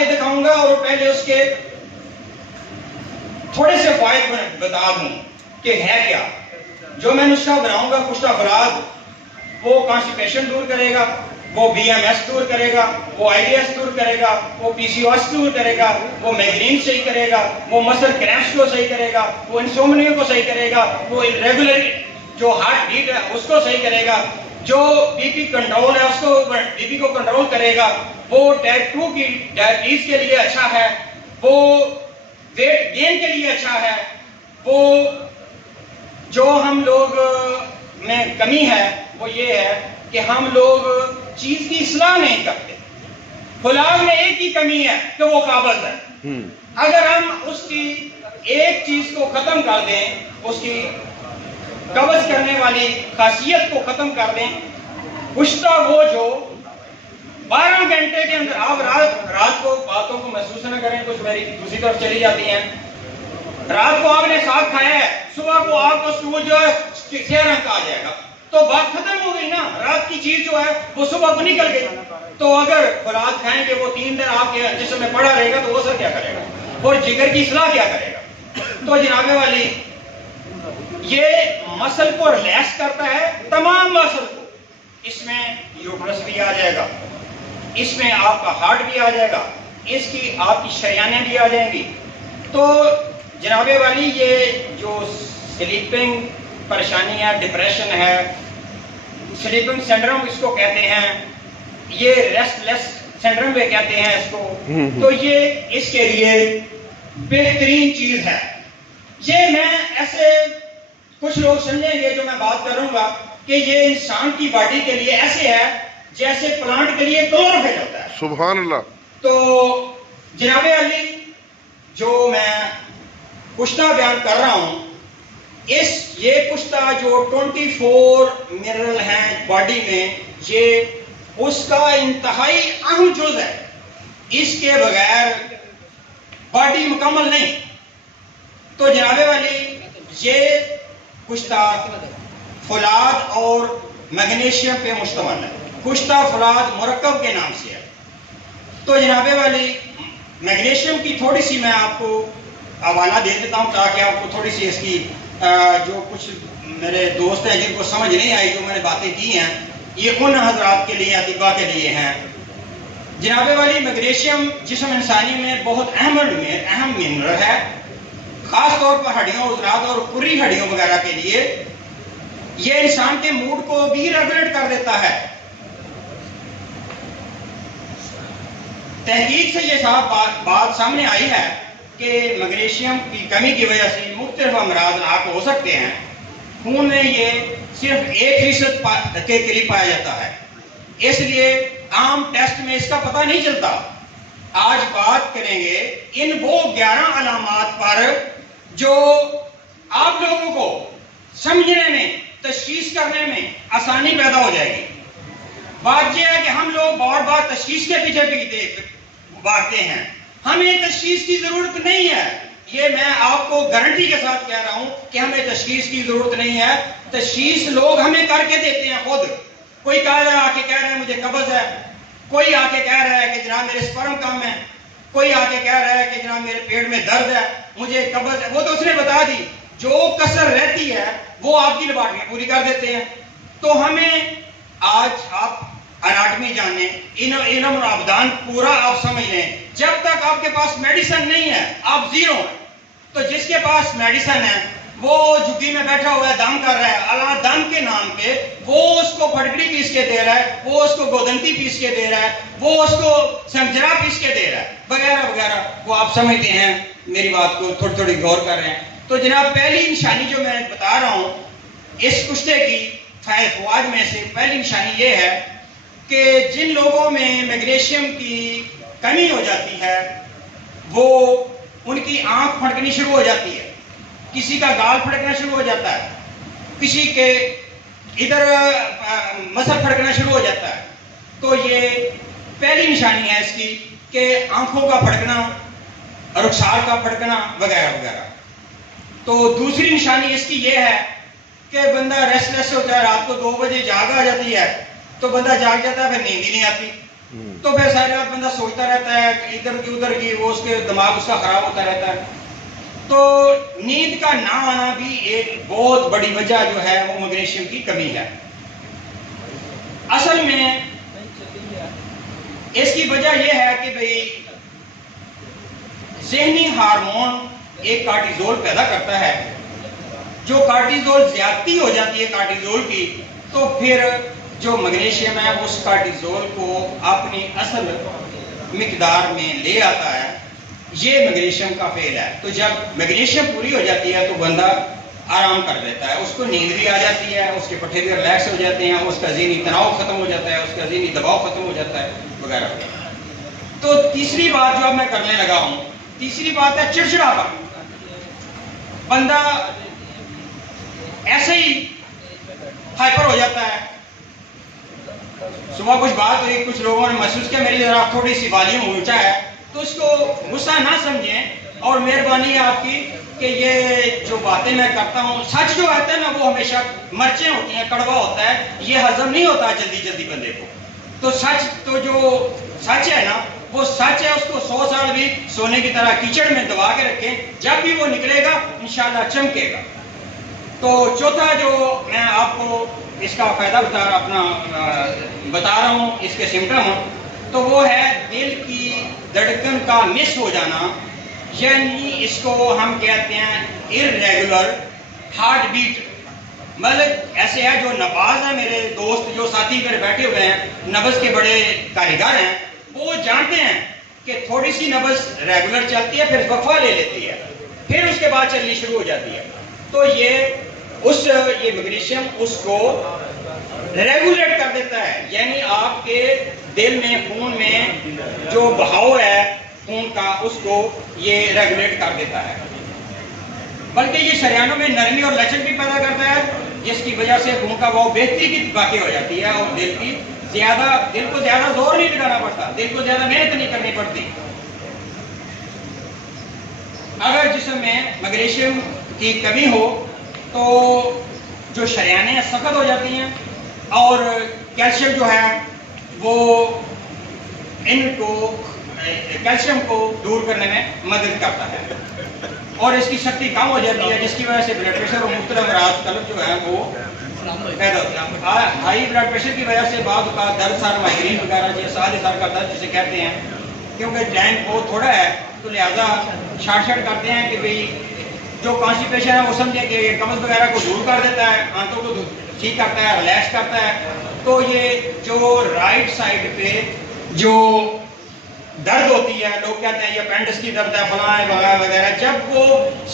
के दिखाऊंगा और पहले उसके थोड़े से फायदे बता दूं कि है क्या। जो मैं नुस्खा बनाऊंगा कुश्ता फराद, वो कॉन्स्टिपेशन दूर करेगा, वो बीएमएस दूर करेगा, वो आईडीएस दूर करेगा, वो पीसीओएस दूर करेगा, वो माइग्रेन सही करेगा, वो मसल क्रैम्प्स को सही करेगा, वो इंसोम्निया को सही करेगा, वो इरेगुलर जो हार्ट बीट है उसको सही करेगा, जो बीपी कंट्रोल है उसको बीपी को कंट्रोल करेगा, वो टाइप 2 की डायबिटीज के लिए अच्छा है, वो वेट गेन के लिए अच्छा है, वो जो हम लोग में कमी है वो ये है कि हम लोग चीज की इस्लाह नहीं करते। फुलाग में एक ही कमी है कि वो काबज है। अगर हम उसकी एक चीज को खत्म कर दें, उसकी कब्ज करने वाली खासियत को खत्म कर दें, कुश्ता वो जो 12 घंटे के अंदर, आप रात को बातों को महसूस न करें, कुछ मेरी दूसरी तरफ चली जाती हैं। रात को आपने साग खाया है, सुबह को आपको सूरज जो है सेहरा रंग का आ जाएगा, तो बात खत्म हो गई ना। रात की चीज जो है वो सुबह को निकल गई। तो अगर फराद खाएंगे वो 3 दिन आपके जिस्म में पड़ा रहेगा तो वो सर क्या करेगा और जिगर की इस्लाह क्या करेगा। तो जनाबे वाली ये मसल को रिलैक्स करता है, तमाम मसल को। इसमें यूट्रस भी आ जाएगा, इसमें आपका हार्ट भी आ जाएगा, इसकी आपकी शरियानें भी आ जाएंगी। तो जनाबे वाली ये जो स्लीपिंग परेशानी है, डिप्रेशन है, स्लीपिंग सिंड्रोम इसको कहते हैं, ये रेस्टलेस सिंड्रोम भी कहते हैं इसको, तो ये इसके लिए बेहतरीन चीज है। ये मैं ऐसे कुछ लोग समझेंगे जो मैं बात करूंगा कि ये इंसान की बॉडी के लिए ऐसे है जैसे प्लांट के लिए क्लोरोफिल होता है। सुभान अल्लाह। तो जनाबे अली जो मैं कुश्ता बयान कर रहा हूं, ये कुश्ता जो 24 मिनरल हैं बॉडी में, ये उसका इंतहाई अहम जुज़ है। इसके बगैर बॉडी मुकम्मल नहीं। तो जनाबे वाली ये कुश्ता फुलाद और मैग्नीशियम पे मुश्तमिल है। कुश्ता फुलाद मुरक्कब के नाम से है। तो जनाबे वाली मैग्नीशियम की थोड़ी सी मैं आपको हवाला दे देता हूँ ताकि आपको थोड़ी सी इसकी जो कुछ मेरे दोस्त हैं जिनको समझ नहीं आई जो मैंने बातें की हैं, ये उन हजरात के लिए, अतिबा के लिए हैं। जनाबे वाली मैग्नीशियम जिस्म इंसानी में बहुत अहम मिनरल है, खास तौर पर हड्डियों, उजरात और पूरी हड्डियों वगैरह के लिए। ये इंसान के मूड को भी रेगुलेट कर देता है। तहकीक से ये बात सामने आई है कि मैग्नीशियम की कमी की वजह से मुख्तलिफ अमराज लाक हो सकते हैं। खून में ये सिर्फ 1% के करीब पाया जाता है, इसलिए आम टेस्ट में इसका पता नहीं चलता। आज बात करेंगे इन वो 11 अलामात पर जो आप लोगों को समझने में, तशखीस करने में आसानी पैदा हो जाएगी। बात यह है कि हम लोग बार बार तशखीस के पीछे भागते हैं, हमें तशखीस की जरूरत नहीं है। ये मैं आपको गारंटी के साथ कह रहा हूं कि हमें तशखीस की जरूरत नहीं है। तशखीस लोग हमें करके देते हैं खुद। कोई आके कह रहा है मुझे कब्ज है, कोई आके कह रहा है कि जनाब मेरे स्पर्म कम है, कोई आके कह रहा है कि जनाब मेरे पेट में दर्द है, मुझे कब्ज है। वो तो उसने बता दी, जो कसर रहती है वो आपकी लेबॉर्टरी पूरी कर देते हैं। तो हमें आज आप एनाटॉमी जाने, इल्म और अबदान पूरा आप समझ लें। जब तक आपके पास मेडिसिन नहीं है आप जीरो हैं। तो जिसके पास मेडिसिन है वो झुग्गी में बैठा हुआ है, दम कर रहा है, अल्लाह दम के नाम पे वो उसको फटकड़ी पीस के दे रहा है, वो उसको गोदंती पीस के दे रहा है, वो उसको संजरा पीस के दे रहा है, वगैरह वगैरह। वो आप समझते हैं, मेरी बात को थोड़ी थोड़ी गौर कर रहे हैं। तो जनाब पहली निशानी जो मैं बता रहा हूं इस कुश्ते की फवाद में से पहली निशानी ये है कि जिन लोगों में मैग्नीशियम की कमी हो जाती है वो उनकी आंख फड़कनी शुरू हो जाती है, किसी का गाल फड़कना शुरू हो जाता है, किसी के इधर मसल फड़कना शुरू हो जाता है। तो ये पहली निशानी है इसकी कि आंखों का फड़कना, रुखसार का फड़कना वगैरह वगैरह। तो दूसरी निशानी इसकी ये है कि बंदा रेस्टलेस होता है, रात को 2 बजे जाग आ जाती है तो बंदा जाग जाता है, फिर नींद ही नहीं आती। तो वह सारी रात बंदा सोचता रहता है इधर की उधर की, वो उसके दिमाग उसका खराब होता रहता है। तो नींद का ना आना भी एक बहुत बड़ी वजह जो है वो मैग्नीशियम की कमी है। असल में इसकी वजह यह है कि भाई ज़हनी हार्मोन एक कार्टिजोल पैदा करता है। जो कार्टिजोल ज्यादती हो जाती है कार्टिजोल की, तो फिर जो मैग्नीशियम है उस कार्टिजोल को अपनी असल मिकदार में ले आता है। ये मैग्नीशियम का फेल है। तो जब मैग्नीशियम पूरी हो जाती है तो बंदा आराम कर लेता है, उसको नींद भी आ जाती है, उसके पट्टे भी रिलैक्स हो जाते हैं, उसका ज़हनी तनाव खत्म हो जाता है, उसका ज़हनी दबाव खत्म हो जाता है वगैरह। तो तीसरी बात जो अब मैं करने लगा हूं, तीसरी बात है चिड़चिड़ापन। बंदा ऐसे ही हाइपर हो जाता है। सुबह कुछ बात हुई, कुछ लोगों ने महसूस किया मेरी जरा थोड़ी सी वॉल्यूम ऊंचा है, तो इसको गुस्सा ना समझें और मेहरबानी है आपकी कि ये जो बातें मैं करता हूँ, सच जो होता है ना वो हमेशा मर्चें होती हैं, कड़वा होता है, ये हजम नहीं होता जल्दी जल्दी बंदे को। तो सच, तो जो सच है ना वो सच है, उसको 100 साल भी सोने की तरह कीचड़ में दबा के रखें, जब भी वो निकलेगा इंशाल्लाह चमकेगा। तो चौथा जो मैं आपको इसका फायदा अपना बता रहा हूँ, इसके सिम्टम, तो वो है दिल की धड़कन का मिस हो जाना, यानी इसको हम कहते हैं इर्रेगुलर हार्ट बीट। मतलब ऐसे है, जो नवाज है मेरे दोस्त जो साथी मेरे बैठे हुए हैं, नब्ज के बड़े कारीगर हैं, वो जानते हैं कि थोड़ी सी नब्ज रेगुलर चलती है, फिर वक्फा ले लेती है, फिर उसके बाद चलनी शुरू हो जाती है। तो ये मैग्नीशियम उसको रेगुलेट कर देता है, यानी आपके दिल में, खून में जो बहाव है खून का, उसको ये रेगुलेट कर देता है। बल्कि ये शरीयानों में नरमी और लचक भी पैदा करता है, जिसकी वजह से खून का बहाव बेहतरी की बाकी हो जाती है और दिल को ज्यादा जोर नहीं लगाना पड़ता, दिल को ज्यादा मेहनत नहीं करनी पड़ती। अगर जिस्म में मैग्नीशियम की कमी हो तो जो शरीयानें सख्त हो जाती हैं और कैल्शियम जो है वो कैल्शियम को दूर करने में मदद करता है और इसकी शक्ति कम हो जाती है, जिसकी वजह से ब्लड प्रेशर और मुख्तलिफ अमराज तलब जो है वो पैदा होता है। हाई ब्लड प्रेशर की वजह से बाद का दर्द, सर, माइग्रेन वगैरह, सारे सर का दर्द जिसे कहते हैं, क्योंकि टाइम बहुत थोड़ा है तो लिहाजा शॉर्ट करते हैं कि भाई जो कॉन्स्टिपेशन है वो समझे कि ये कब्ज वगैरह को दूर कर देता है, आंतों को ठीक करता है, रिलैक्स करता है। तो ये जो राइट साइड पे जो दर्द होती है, लोग कहते हैं ये अपेंडिक्स की दर्द है, फलां है वगैरह, जब वो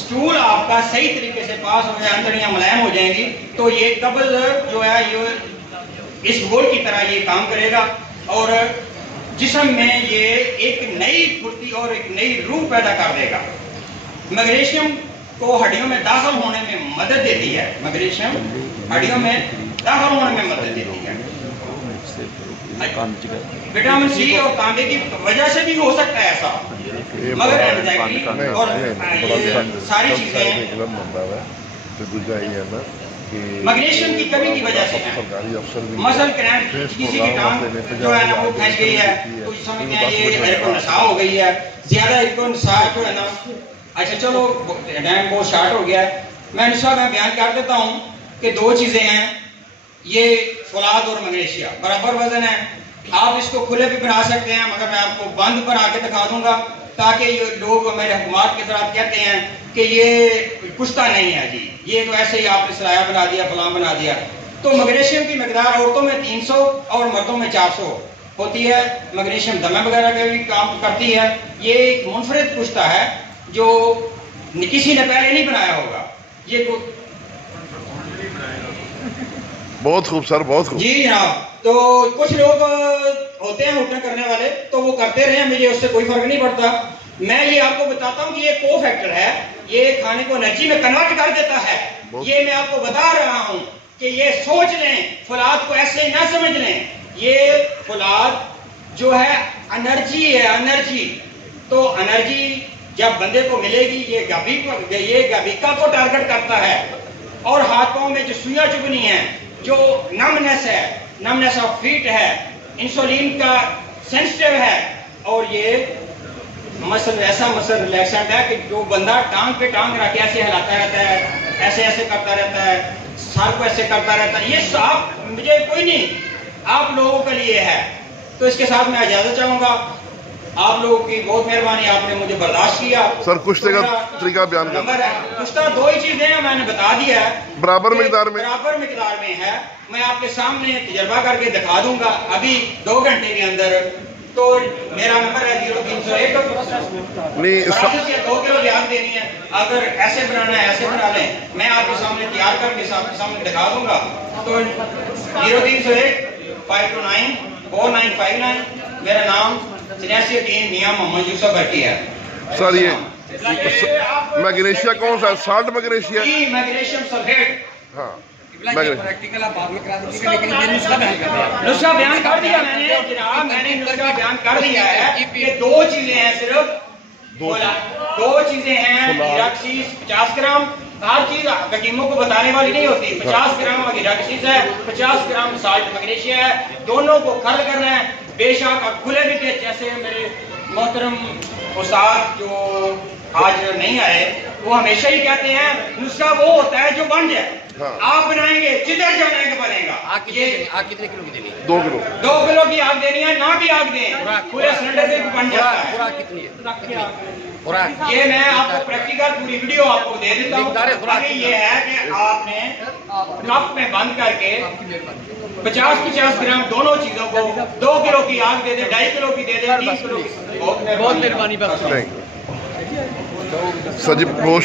स्टूल आपका सही तरीके से पास हो जाए, अंतड़ियां मुलायम हो जाएंगी, तो ये कब्ज जो है ये इस गोल की तरह ये काम करेगा और जिस्म में ये एक नई फुर्ती और एक नई रूह पैदा कर देगा। मैग्नीशियम को हड्डियों में दाखिल होने में मदद देती है, मैग्नीशियम हड्डियों में दाखिल होने में मदद देती है। विटामिन सी और तांबे की वजह से भी हो सकता है ऐसा, मगर एंजाइटी और सारी चीजें मैग्नीशियम की कमी की वजह से है। मसल क्रैम्प, किसी की टांग जो है ना वो फैल गई है, तो समझते हैं ये मेरे को नशा हो गई है, ज्यादा इनको नशा जो है ना। अच्छा चलो टाइम बहुत शार्ट हो गया है, मैं नशा में बयान कर देता हूँ कि दो चीजें हैं, ये फौलाद और मैग्नीशिया बराबर वजन है। आप इसको खुले भी बना सकते हैं, मगर मैं आपको बंद बना के दिखा दूंगा ताकि ये लोग मेरे हुकूमत के साथ कहते हैं कि ये कुश्ता नहीं है जी, ये तो ऐसे ही आपने सराया बना दिया, फलां बना दिया। तो मैग्नीशियम की मकदार औरतों में 300 और मर्दों में 400 होती है। मैग्नीशियम दमे वगैरह के भी काम करती है। ये एक मुनफरिद कुश्ता है जो किसी ने पहले नहीं बनाया होगा। ये बहुत खूब सर, बहुत खूब। जी जनाब। तो कुछ लोग होते हैं उठने करने वाले, तो वो करते रहे, मुझे उससे कोई फर्क नहीं पड़ता। मैं ये आपको बताता हूँ कि ये को फैक्टर है, ये खाने को एनर्जी में कन्वर्ट कर देता है। ये मैं आपको बता रहा हूँ कि ये सोच लें, फौलाद को ऐसे ना समझ लें। ये फौलाद जो है एनर्जी है, एनर्जी। तो एनर्जी जब बंदे को मिलेगी, ये गाभिका को टारगेट करता है। और हाथ पांव में जो सुइयां चुभनी है, जो नमनेस है, नमनेस ऑफ फीट है, इंसुलिन का सेंसिटिव है और ये मसल ऐसा मसल रिलैक्सेंट है कि जो बंदा टांग पे टांग रख के ऐसे हिलाता रहता है, ऐसे ऐसे करता रहता है, सर को ऐसे करता रहता है, ये आप मुझे कोई नहीं, आप लोगों के लिए है। तो इसके साथ मैं इजाजत चाहूंगा। आप लोगों की बहुत मेहरबानी, आपने मुझे बर्दाश्त किया। सर कुश्ते का तरीका बयान कर। नंबर है कुश्ता, दो ही चीजें हैं, मैंने बता दिया है, बराबर मिकदार में बराबर मिकदार में है। मैं आपके सामने तजर्बा करके दिखा दूंगा अभी 2 घंटे के अंदर। तो मेरा नंबर है 0301। नहीं 2 किलो ब्याज देनी है, अगर ऐसे बनाना है ऐसे बना लें, मैं आपके सामने तैयार करके आपके सामने दिखा दूंगा। तो 0301 529 4959, मेरा नाम 83 मियां मोहम्मद यूसुफ भट्टी है। सर ये मैग्नीशिया कौन सा है? Salt magnesia? Magnesium sulphate. हाँ प्रैक्टिकल आप बाद में करा दीजिएगा, लेकिन ये नुस्खा बयान कर रहे हैं। नुस्खा बयान कर दिया मैंने जनाब, मैंने नुस्खा बयान कर दिया है। ये 2 चीजें हैं, सिर्फ 2 चीजें हैं। हीराक्सीस 50 ग्राम, हर चीज हकीमों को बताने वाली नहीं होती। 50 ग्राम हीराक्सीस है, 50 ग्राम साल्ट मैग्नीशिया है, दोनों को खल करना है। बेशक आप खुले भी थे, जैसे मेरे मोहतरम उस्ताद जो आज नहीं आए, वो हमेशा ही कहते हैं नुस्खा वो होता है जो बन जाए। हाँ। आप बनाएंगे जिधर जाना है बनेगा। आग कितने किलो की देनी है? 2 किलो। 2 किलो की आग देनी है, ना भी आग दें, पूरे सिलेंडर से भी बन जाता है। खुराक कितनी है? ये मैं आपको प्रैक्टिकल पूरी वीडियो आपको दे देता हूँ। अभी ये है कि आपने कप में बंद करके 50-50 ग्राम दोनों चीजों को 2 किलो की आग दे दे, 2.5 किलो की दे दे, 3 किलो की। बहुत मेहरबानी। थैंक यू सर जी, बहुत